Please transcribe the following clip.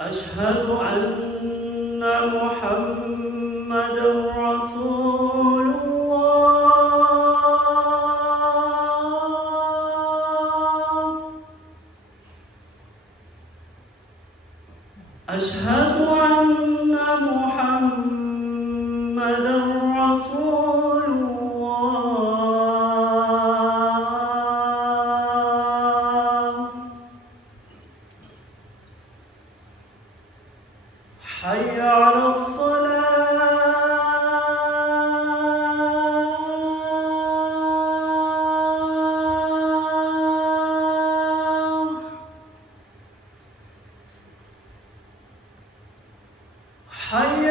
أشهد أن محمدًا رسول الله. أشهد أن محمدًا رسول الله. حي على الصلاة. حي